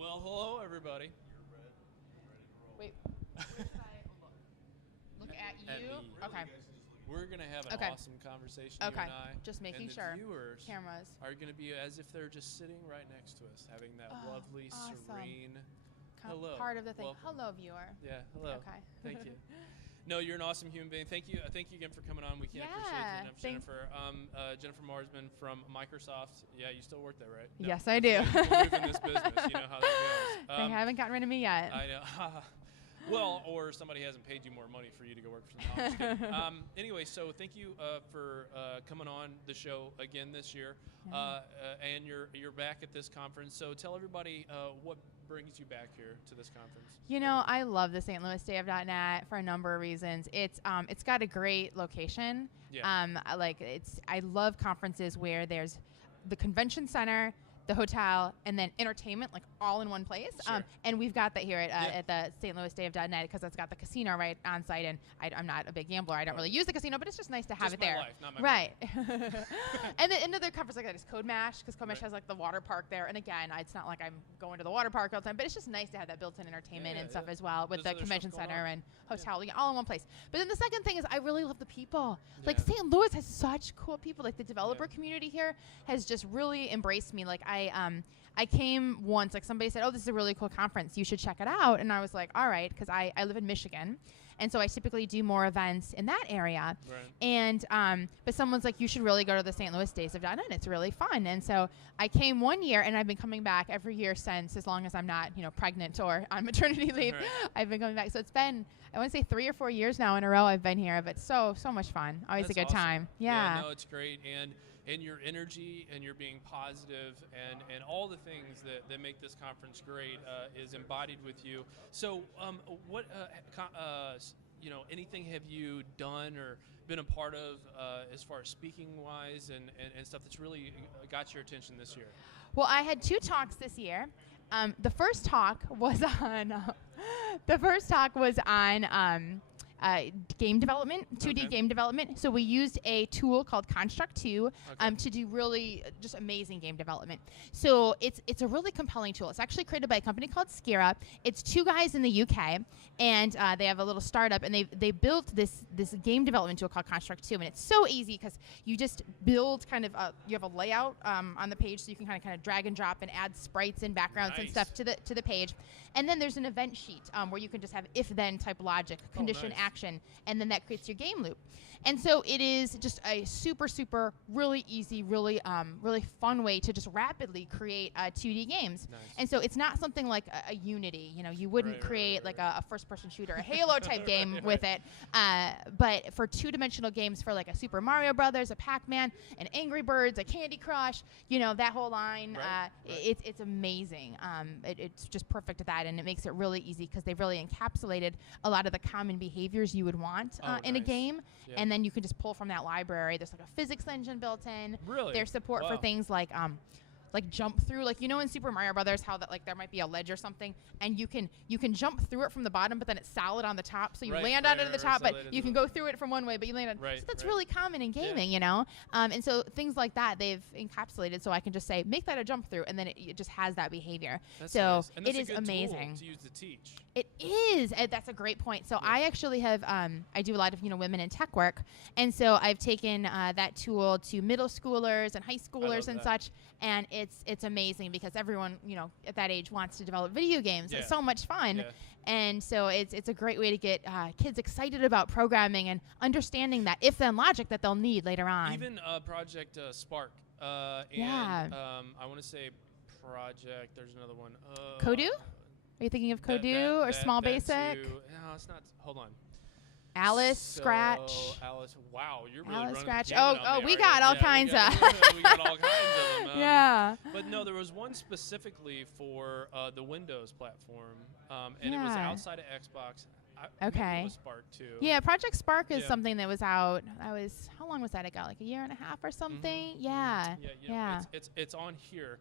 Well, hello, everybody. Wait. Where should I look at At you? me. Okay. We're going to have an Okay. awesome conversation, Okay. you and I. Just making and sure. The viewers Cameras. are going to be as if they're just sitting right next to us, having that Oh, lovely, awesome. serene. Hello. Part of the thing. Welcome. Hello, viewer. Yeah, hello. Okay. Thank you. No, you're an awesome human being. Thank you again for coming on. We can't appreciate it enough, Jennifer. Jennifer Marsman from Microsoft. Yeah, you still work there, right? No, Yes, I do. People move in this business. You know how that goes. They haven't gotten rid of me yet. I know. Well, or somebody hasn't paid you more money for you to go work for them. No, I'm just kidding. Anyway, so thank you for coming on the show again this year, and you're back at this conference. So tell everybody what brings you back here to this conference. You know, I love the St. Louis Day of .NET for a number of reasons. It's got a great location. Yeah. I love conferences where there's the convention center, the hotel, and then entertainment, like all in one place. Sure. And we've got that here at the St. Louis Day of .NET because it's got the casino right on site. And I'm not a big gambler. I don't really use the casino, but it's just nice to have Just it my there. life, not my Right. And then another conference like that is Code Mash because Code Mash has like the water park there. And again, it's not like I'm going to the water park all the time, but it's just nice to have that built-in entertainment and stuff as well with There's the other convention stuff going center on. and hotel, all in one place. But then the second thing is I really love the people. Like Yeah. St. Louis has such cool people. Like the developer community here has just really embraced me. Like I came once, like somebody said, oh, this is a really cool conference. You should check it out. And I was like, all right, because I live in Michigan. And so I typically do more events in that area. Right. And but someone's like, you should really go to the St. Louis Days of .NET. It's really fun. And so I came one year, and I've been coming back every year since, as long as I'm not, pregnant or on maternity leave. Right. I've been coming back. So it's been, I want to say 3 or 4 years now in a row I've been here. But so much fun. Always That's a good awesome. time. Yeah. No, it's great. And your energy and your being positive and all the things that make this conference great is embodied with you. So what anything have you done or been a part of as far as speaking wise and stuff that's really got your attention this year? Well, I had 2 talks this year. The first talk was on game development, 2D game development. So we used a tool called Construct 2 to do really just amazing game development. So it's a really compelling tool. It's actually created by a company called Skira. It's 2 guys in the UK, and they have a little startup, and they built this game development tool called Construct 2, and it's so easy because you just build kind of you have a layout on the page, so you can kind of drag and drop and add sprites and backgrounds and stuff to the page, and then there's an event sheet where you can just have if-then type logic, condition, action, and then that creates your game loop. And so it is just a super really easy, really fun way to just rapidly create 2D games. Nice. And so it's not something like a Unity. You wouldn't create like a first-person shooter, a Halo type game with it. But for 2-dimensional games, for like a Super Mario Brothers, a Pac-Man, an Angry Birds, a Candy Crush, that whole line, it's amazing. It's just perfect at that, and it makes it really easy because they've really encapsulated a lot of the common behaviors you would want in a game. Yeah. And then you can just pull from that library. There's like a physics engine built in. Really? There's support for things like jump through, like in Super Mario Brothers, how that like there might be a ledge or something, and you can jump through it from the bottom, but then it's solid on the top, so you land on it at the top, but you can go through it from one way, but you land on. So that's really common in gaming, and so things like that they've encapsulated, so I can just say make that a jump through, and then it just has that behavior. That's so nice. And that's it a is good amazing. Tool to use to teach. It is. That's a great point. So I actually have, I do a lot of, women in tech work. And so I've taken that tool to middle schoolers and high schoolers and such. And it's amazing because everyone, at that age wants to develop video games. It's so much fun. Yeah. And so it's a great way to get kids excited about programming and understanding that if-then logic that they'll need later on. Even Project Spark. I want to say Project, there's another one. Kodoo? Are you thinking of Kodoo or Small Basic? No, it's not. Hold on. Alice, Scratch. Alice, wow, you're really Alice, running Scratch. the gamut on me, We aren't got you? all kinds of. We got all kinds of them. Yeah. But no, there was one specifically for the Windows platform, and it was outside of Xbox. Maybe it was Spark too. Yeah, Project Spark is something that was out. How long was that ago? Like a year and a half or something? Mm-hmm. Yeah. Yeah. It's on here.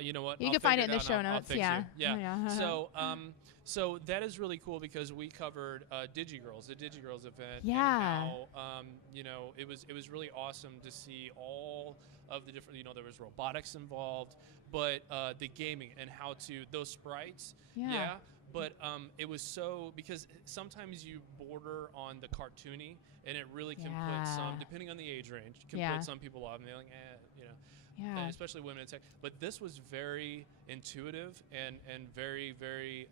you know what? You I'll can find it in the out show and I'll notes. fix Yeah. you. Yeah. Oh, yeah. So, so that is really cool because we covered DigiGirls, the DigiGirls event. Yeah. And how, you know, it was really awesome to see all of the different, you know, there was robotics involved, but the gaming and how to, those sprites. Yeah. But it was so, because sometimes you border on the cartoony, and it really can put some, depending on the age range, can put some people off, and they're like, you know. Yeah. Especially women in tech. But this was very intuitive and very, very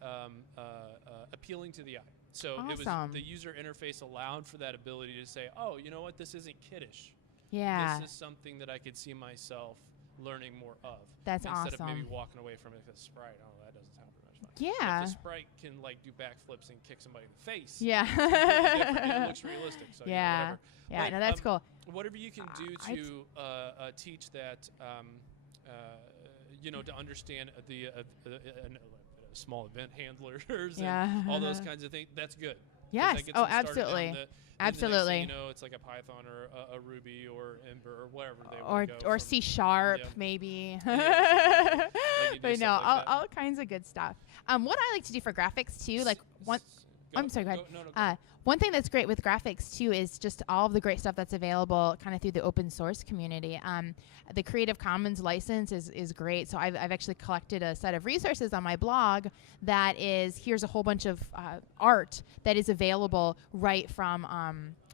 appealing to the eye. So it was, the user interface allowed for that ability to say, oh, you know what, this isn't kiddish. Yeah. This is something that I could see myself learning more of. That's instead awesome. of maybe walking away from it with a sprite. Oh, that doesn't sound very much fun. Yeah. But if the sprite can like do backflips and kick somebody in the face. Yeah. It looks realistic. So yeah. whatever. Yeah, But, no, that's cool. Whatever you can do to teach that, you know, to understand the small event handlers and all those kinds of things, that's good. Yes. Oh, absolutely. Absolutely. You know, it's like a Python or a Ruby or Ember or whatever they or go or from, C#, maybe. But no, like all kinds of good stuff. What I like to do for graphics too, like one. I'm sorry, go ahead. No, one thing that's great with graphics too is just all of the great stuff that's available kind of through the open source community. The Creative Commons license is great. So I've actually collected a set of resources on my blog that is, here's a whole bunch of art that is available right from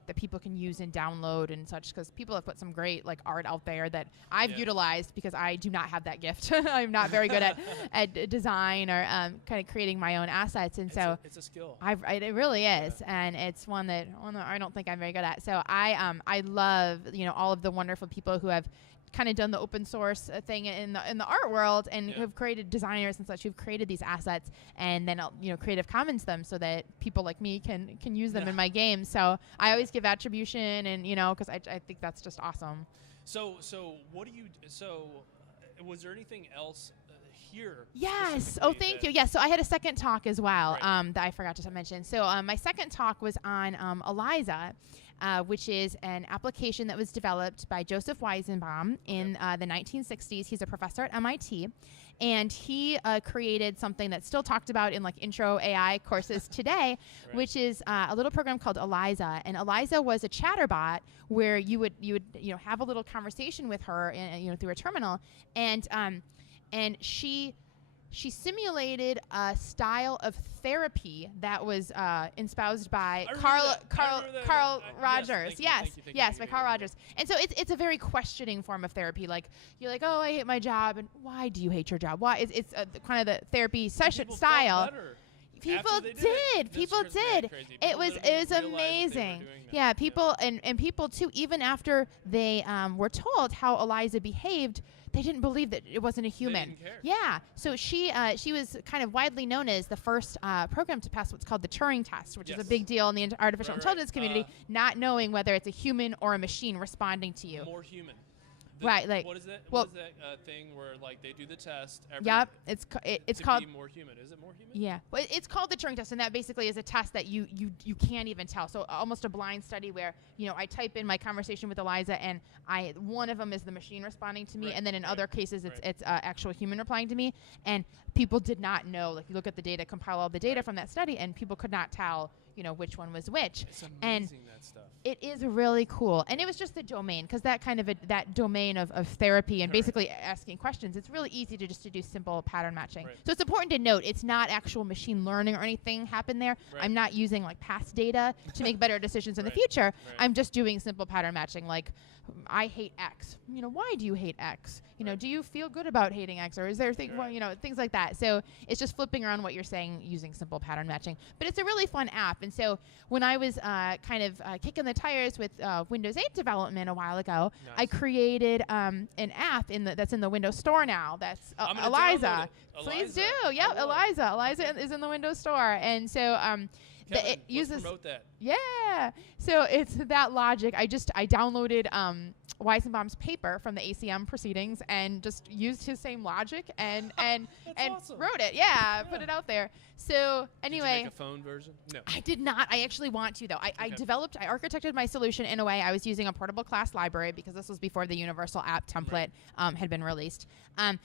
that people can use and download and such, because people have put some great like art out there that I've utilized because I do not have that gift. I'm not very good at design or kind of creating my own assets, and it's a skill. It really is, and it's one that I don't think I'm very good at. So I love, you know, all of the wonderful people who have kind of done the open source thing in the art world and have created designers and such who've created these assets, and then you know, Creative Commons them so that people like me can use them in my games. So I always give attribution, and you know, because I think that's just awesome. So what do you? So was there anything else here? Yes. Oh, thank you. Yes. So I had a second talk as well that I forgot to mention. So my second talk was on ELIZA. Which is an application that was developed by Joseph Weizenbaum in the 1960s. He's a professor at MIT, and he created something that's still talked about in like intro AI courses today, which is a little program called ELIZA. And ELIZA was a chatterbot where you would you know, have a little conversation with her through a terminal, and she simulated a style of therapy that was espoused by Carl Rogers. Yes, by Carl Rogers. And so it's a very questioning form of therapy. Like, you're like, oh, I hate my job, and why do you hate your job? Why? It's kind of the therapy session style. People did. It was amazing. Yeah, people and people too. Even after they were told how ELIZA behaved, they didn't believe that it wasn't a human. They didn't care. Yeah. So she was kind of widely known as the first program to pass what's called the Turing test, which is a big deal in the artificial intelligence community, not knowing whether it's a human or a machine responding to you. More human. Right, like what is that? What is that thing where like they do the test? It's to called be more human. Is it more human? Yeah, well, it's called the Turing test, and that basically is a test that you can't even tell. So almost a blind study where, you know, I type in my conversation with ELIZA, and one of them is the machine responding to me, and then in other cases it's actual human replying to me, and people did not know. Like, you look at the data, compile all the data from that study, and people could not tell, you know, which one was which. It's amazing, and that stuff. It is really cool, and it was just the domain, because that kind of that domain of therapy and basically asking questions. It's really easy to do simple pattern matching. So it's important to note it's not actual machine learning or anything happen there. I'm not using like past data to make better decisions in the future. I'm just doing simple pattern matching, like, I hate X. You know, why do you hate X? You know, do you feel good about hating X, or is there well, you know, things like that. So it's just flipping around what you're saying using simple pattern matching. But it's a really fun app. And so when I was kind of kicking the tires with Windows 8 development a while ago, I created an app that's in the Windows Store now. That's ELIZA. Please do. Yep, ELIZA. ELIZA is in the Windows Store. And so Kevin, it uses let's promote that. Yeah. So it's that logic. I downloaded Weizenbaum's paper from the ACM proceedings and just used his same logic and awesome. wrote it. Yeah, put it out there. So anyway, did you make a phone version? No. I did not. I actually want to, though. I architected my solution in a way. I was using a portable class library because this was before the universal app template had been released.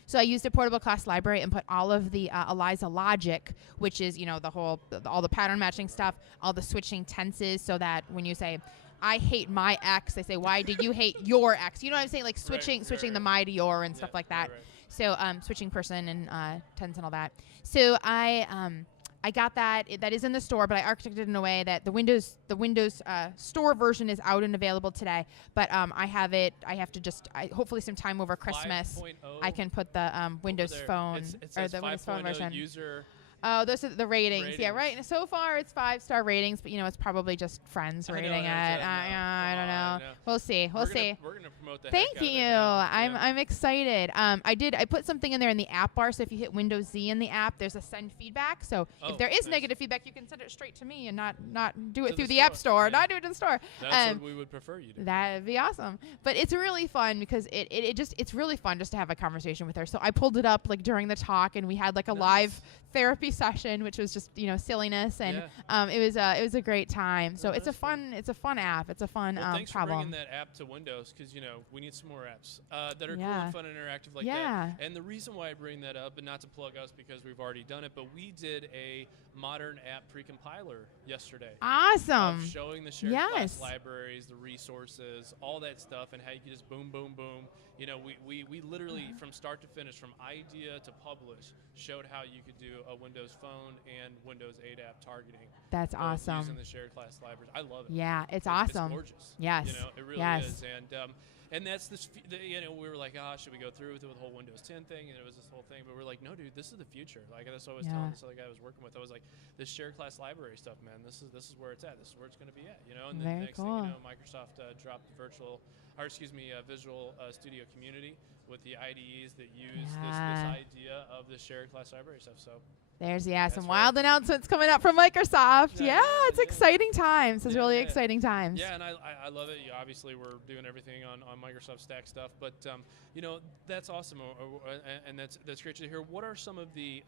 So I used a portable class library and put all of the ELIZA logic, which is, all the pattern matching stuff, all the switching tenses, so that when you say, I hate my ex, they say, why do you hate your ex? You know what I'm saying? Like switching the my to your and stuff like that. So switching person and tense and all that. So I got that. That is in the store, but I architected it in a way that the Windows store version is out and available today. But I have it. I have to hopefully sometime over Christmas 5.0 I can put the Windows Phone or the Windows Phone version. User. Oh, those are the ratings. Yeah, right. And so far, it's 5-star ratings, but it's probably just friends rating it. I don't know. We'll see. We're gonna promote that. Thank you. I'm excited. I put something in there in the app bar. So if you hit Windows Z in the app, there's a send feedback. So if there is negative feedback, you can send it straight to me and not do it through the App Store. Not do it in the store. That's what we would prefer you do. That'd be awesome. But it's really fun because it's really fun just to have a conversation with her. So I pulled it up like during the talk, and we had like a live therapy session, which was just silliness, and it was a great time. So it's a fun app. It's a fun thanks problem. for bringing that app to Windows, because we need some more apps that are cool and fun and interactive like that. And the reason why I bring that up, and not to plug us because we've already done it, but we did a modern app precompiler yesterday. Awesome. Of showing the shared class libraries, the resources, all that stuff, and how you can just boom, boom, boom. We literally from start to finish, from idea to publish, showed how you could do a Windows Phone and Windows 8 app targeting. That's awesome. Using the shared class libraries. I love it. Yeah, it's awesome. It's gorgeous. Yes. It really is. And that's this, we were like, should we go through with it with the whole Windows 10 thing? And it was this whole thing. But we're like, no, dude, this is the future. Like, that's what I was telling this other guy I was working with. I was like, this shared class library stuff, man, this is where it's at. This is where it's going to be at, And then the next thing you know, Microsoft dropped the Visual Studio Community with the IDEs that use this idea of the shared class library stuff. So there's some wild announcements coming up from Microsoft. It's exciting times. It's really exciting times. Yeah, and I love it. Obviously, we're doing everything on Microsoft Stack stuff, but that's awesome, and that's great to hear. What are some of the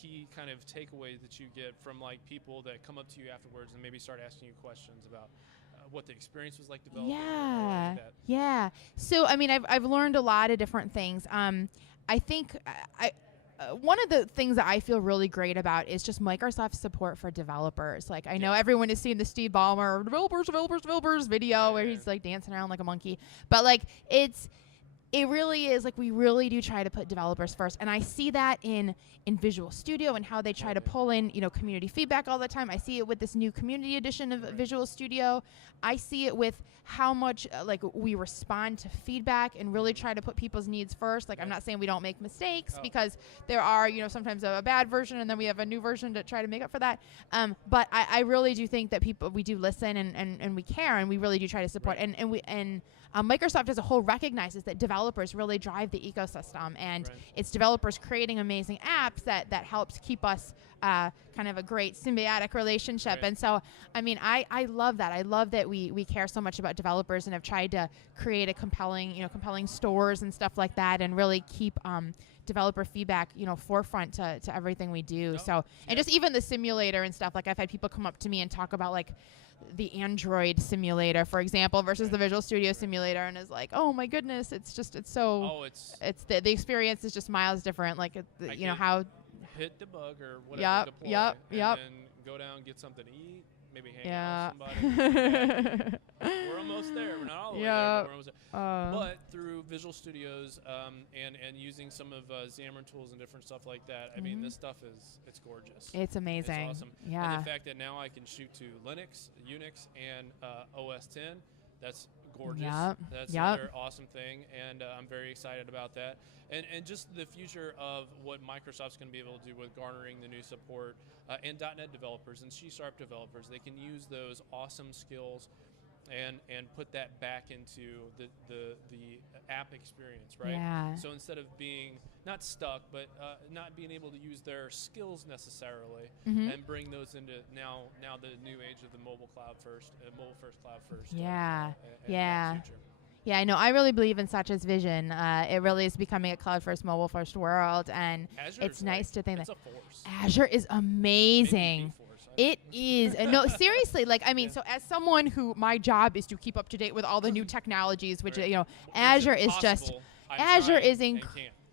key kind of takeaways that you get from like people that come up to you afterwards and maybe start asking you questions about what the experience was like developing? Yeah. So I mean, I've learned a lot of different things. I think one of the things that I feel really great about is just Microsoft's support for developers. Like, I know everyone has seen the Steve Ballmer developers video where he's like dancing around like a monkey, but like it really is like we really do try to put developers first, and I see that in Visual Studio and how they try to pull in community feedback all the time. I see it with this new community edition of Visual Studio. I see it with how much like we respond to feedback and really try to put people's needs first. Like I'm not saying we don't make mistakes because there are sometimes a bad version and then we have a new version to try to make up for that. But I really do think that we do listen and we care and we really do try to support and Microsoft as a whole recognizes that developers really drive the ecosystem, and it's developers creating amazing apps that helps keep us kind of a great symbiotic relationship. And so, I mean, I love that. I love that we care so much about developers and have tried to create a compelling stores and stuff like that, and really keep developer feedback, forefront to everything we do. And just even the simulator and stuff. Like I've had people come up to me and talk about like the Android simulator, for example, versus the Visual Studio simulator, and is like, oh my goodness, it's the experience is just miles different. Like how hit debug or whatever, deploy, and then go down, get something to eat, maybe hang out with somebody. We're almost there. We're not all the way there, but we're almost there. But through Visual Studios and using some of Xamarin tools and different stuff like that, I mean, this stuff it's gorgeous. It's amazing. It's awesome. Yeah. And the fact that now I can shoot to Linux, Unix, and OS 10, that's gorgeous. That's another awesome thing, and I'm very excited about that. And just the future of what Microsoft's going to be able to do with garnering the new support and .NET developers and C# developers. They can use those awesome skills and put that back into the app experience, right? Yeah. So instead of being not stuck, but not being able to use their skills necessarily, and bring those into now the new age of the mobile first, cloud first. Yeah. Future. Yeah, I know. I really believe in Satya's vision. It really is becoming a cloud-first, mobile-first world, and it's nice to think that Azure is amazing. It is. No, seriously. Like, I mean, so as someone who my job is to keep up to date with all the new technologies, which Azure is just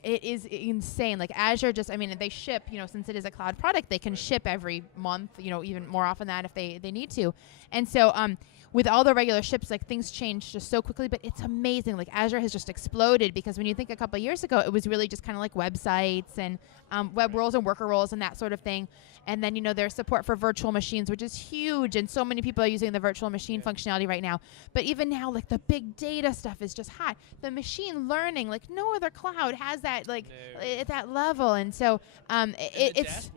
it is insane. Like Azure just, I mean, they ship, since it is a cloud product, they can ship every month, even more often than that if they need to. And so with all the regular ships, like things change just so quickly, but it's amazing. Like Azure has just exploded because when you think a couple of years ago, it was really just kind of like websites and web roles and worker roles and that sort of thing. And then, there's support for virtual machines, which is huge. And so many people are using the virtual machine functionality right now. But even now, like the big data stuff is just hot. The machine learning, like no other cloud has that, like at that level. And so it's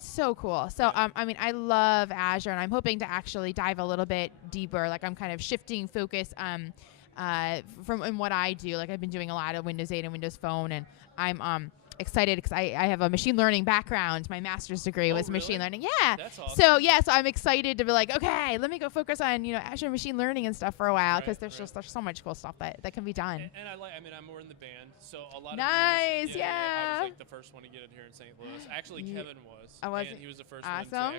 so cool. So, I mean, I love Azure, and I'm hoping to actually dive a little bit deeper. Like I'm kind of shifting focus from in what I do. Like I've been doing a lot of Windows 8 and Windows Phone, and I'm excited because I have a machine learning background. My master's degree was machine learning. Yeah. That's awesome. So I'm excited to be like, okay, let me go focus on Azure machine learning and stuff for a while because there's so much cool stuff that can be done. And I'm more in the band, so a lot nice, of I was like the first one to get it here in St. Louis. Actually, Kevin was. And he was the first one to actually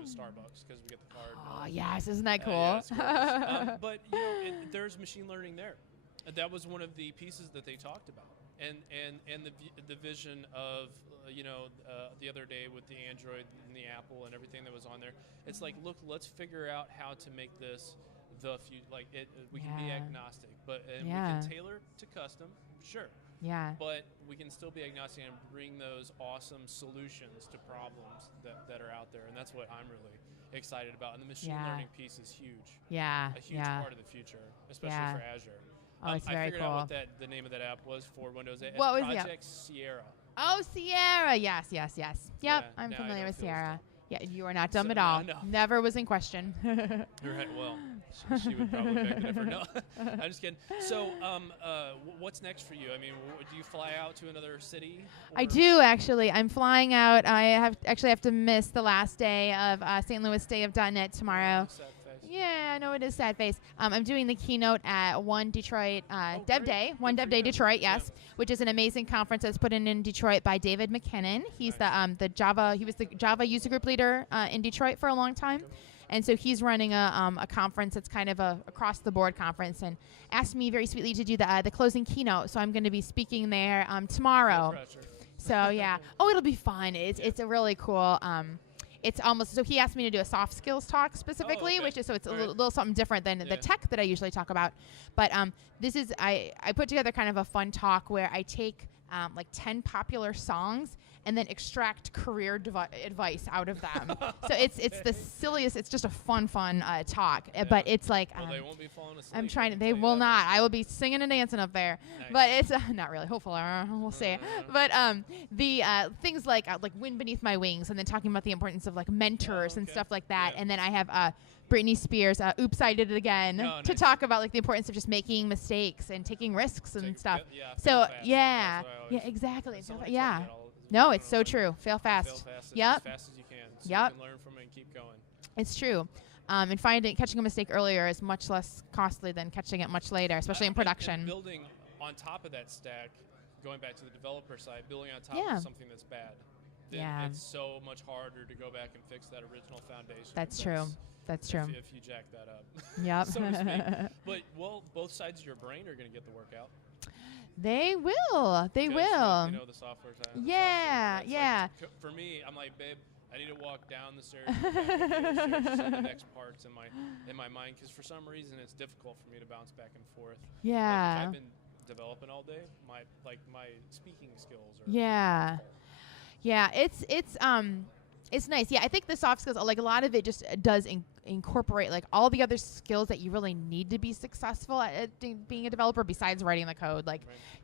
use it at Starbucks because we get the card. Oh yes, isn't that cool? Yeah, it's but there's machine learning there. That was one of the pieces that they talked about. And the vision of the other day with the Android and the Apple and everything that was on there, it's like, look, let's figure out how to make this the future. Like we can be agnostic, we can tailor to custom, sure. Yeah. But we can still be agnostic and bring those awesome solutions to problems that are out there, and that's what I'm really excited about. And the machine learning piece is huge. Yeah. A huge part of the future, especially for Azure. Oh, it's very cool. I figured out what the name of that app was for Windows 8. What was Project Sierra. Oh, Sierra. Yes. Yep, I'm familiar with Sierra. Yeah, you are not dumb at all. No. Never was in question. Right. Well, she would probably beg to differ. No, I'm just kidding. So, what's next for you? I mean, do you fly out to another city? I do, actually. I'm flying out. I have to miss the last day of St. Louis Day of .NET tomorrow. Yeah, I know it is sad face. I'm doing the keynote at One Detroit Dev Day, One Dev Day Detroit, yes, which is an amazing conference that's put in Detroit by David McKinnon. He's the Java. He was the Java user group leader in Detroit for a long time, and so he's running a conference that's kind of a across the board conference, and asked me very sweetly to do the closing keynote. So I'm going to be speaking there tomorrow. No pressure. So yeah, it'll be fun. It's a really cool. It's almost, so he asked me to do a soft skills talk specifically, which is, so it's a little something different than the tech that I usually talk about. But this is, I put together kind of a fun talk where I take like 10 popular songs and then extract career advice out of them. So it's the silliest, it's just a fun talk. But it's like, well, they won't be falling asleep. I'm trying to, they will not. I will be singing and dancing up there. Nice. But it's not really, hopefully, we'll see. But the things like Wind Beneath My Wings, and then talking about the importance of like mentors and stuff like that. And then I have Britney Spears, Oops, I Did It Again, to talk about like the importance of just making mistakes and taking risks and stuff. So exactly. Yeah. No, it's so true. Fail fast. As fast as you can. So you can learn from it and keep going. It's true. And catching a mistake earlier is much less costly than catching it much later, especially in production. And building on top of that stack, going back to the developer side, building on top of something that's bad. It's so much harder to go back and fix that original foundation. That's true. That's true. If you jack that up. Yep. So to speak. But, both sides of your brain are going to get the work out. They will. They will. You know the software side. Yeah. Like, for me, I'm like, babe, I need to walk down the stairs and back up the stairs to see the next parts in my mind, because for some reason it's difficult for me to bounce back and forth. Yeah. Like if I've been developing all day, my speaking skills are difficult. Yeah, it's nice. Yeah, I think the soft skills, like a lot of it just does incorporate like all the other skills that you really need to be successful at being a developer besides writing the code. Like,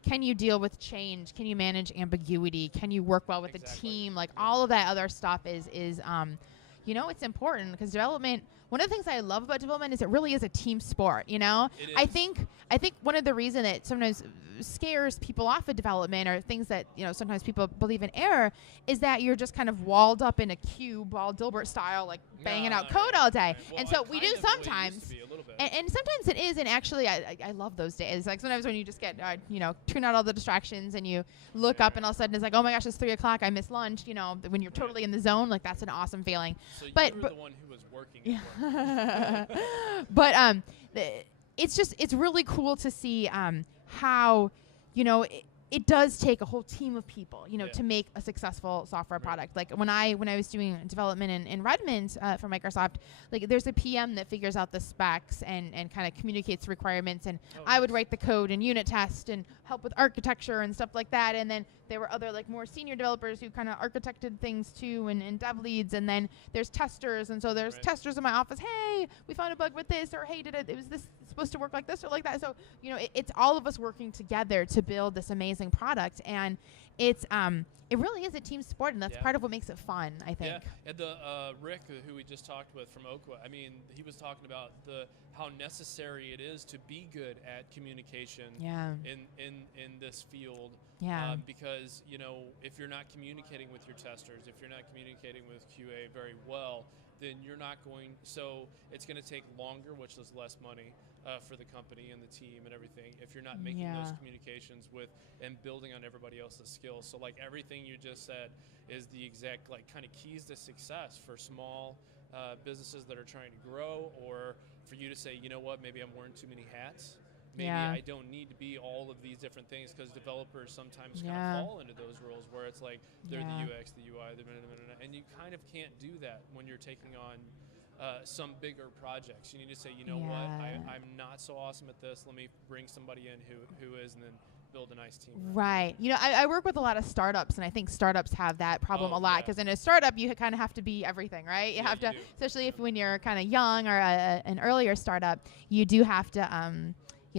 can you deal with change? Can you manage ambiguity? Can you work well with a team? Like all of that other stuff is it's important, because development, one of the things I love about development is it really is a team sport. It I is. think one of the reason that sometimes scares people off of development, or things that sometimes people believe in error, is that you're just kind of walled up in a cube, all Dilbert style, like banging out code all day. Right. Well, and so we do sometimes. Used to be a little bit. And sometimes it is, and actually, I love those days. Like sometimes when you just get, tune out all the distractions, and you look up, and all of a sudden it's like, oh my gosh, it's 3 o'clock. I missed lunch. When you're totally in the zone, like that's an awesome feeling. So but you were the one who was working. At work. But it's really cool to see how it does take a whole team of people, to make a successful software product. Like when I was doing development in Redmond for Microsoft, like there's a PM that figures out the specs and kind of communicates requirements, and I would write the code and unit test and help with architecture and stuff like that. And then there were other like more senior developers who kind of architected things too, and dev leads. And then there's testers, and so there's testers in my office. Hey, we found a bug with this, or hey, it was this supposed to work like this or like that? So it's all of us working together to build this amazing product, and it really is a team sport, and that's part of what makes it fun, I think. Yeah, and the Rick, who we just talked with from Oakwood, I mean, he was talking about how necessary it is to be good at communication in this field. Yeah. Because if you're not communicating with your testers, if you're not communicating with QA very well, then you're not going. So it's going to take longer, which is less money for the company and the team and everything, if you're not making those communications with and building on everybody else's skills. So like everything you just said is the exact kind of keys to success for small businesses that are trying to grow, or for you to say, you know what, maybe I'm wearing too many hats. Maybe I don't need to be all of these different things, because developers sometimes kind of fall into those roles where it's like they're the UX, the UI, and you kind of can't do that when you're taking on some bigger projects. You need to say, you know what, I'm not so awesome at this. Let me bring somebody in who is, and then build a nice team. Right. I work with a lot of startups, and I think startups have that problem a lot, because in a startup you kind of have to be everything, right? You have to, especially when you're kind of young or an earlier startup, you do have to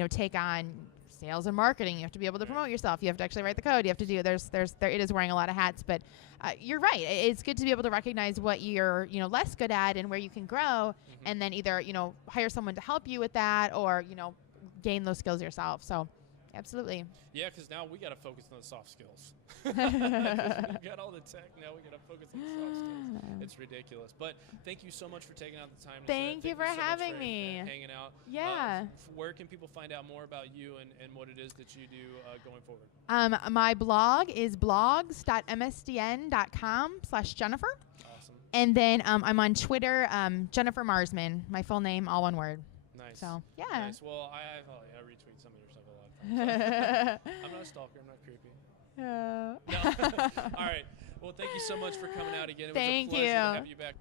take on sales and marketing. You have to be able to promote yourself. You have to actually write the code. You have to do. It is wearing a lot of hats, but you're right. It's good to be able to recognize what you're less good at and where you can grow, and then either hire someone to help you with that, or gain those skills yourself. So. Absolutely. Yeah, because now we got to focus on the soft skills. We got all the tech, now we got to focus on the soft skills. It's ridiculous. But thank you so much for taking out the time. Thank you for having me. Hanging out. Yeah. Where can people find out more about you and what it is that you do going forward? My blog is blogs.msdn.com/Jennifer. Awesome. And then I'm on Twitter, Jennifer Marsman, my full name, all one word. Nice. So, yeah. Nice. Well, I retweet some of your stuff a lot of times. So I'm not a stalker. I'm not creepy. No. All right. Well, thank you so much for coming out again. It was a pleasure to have you back.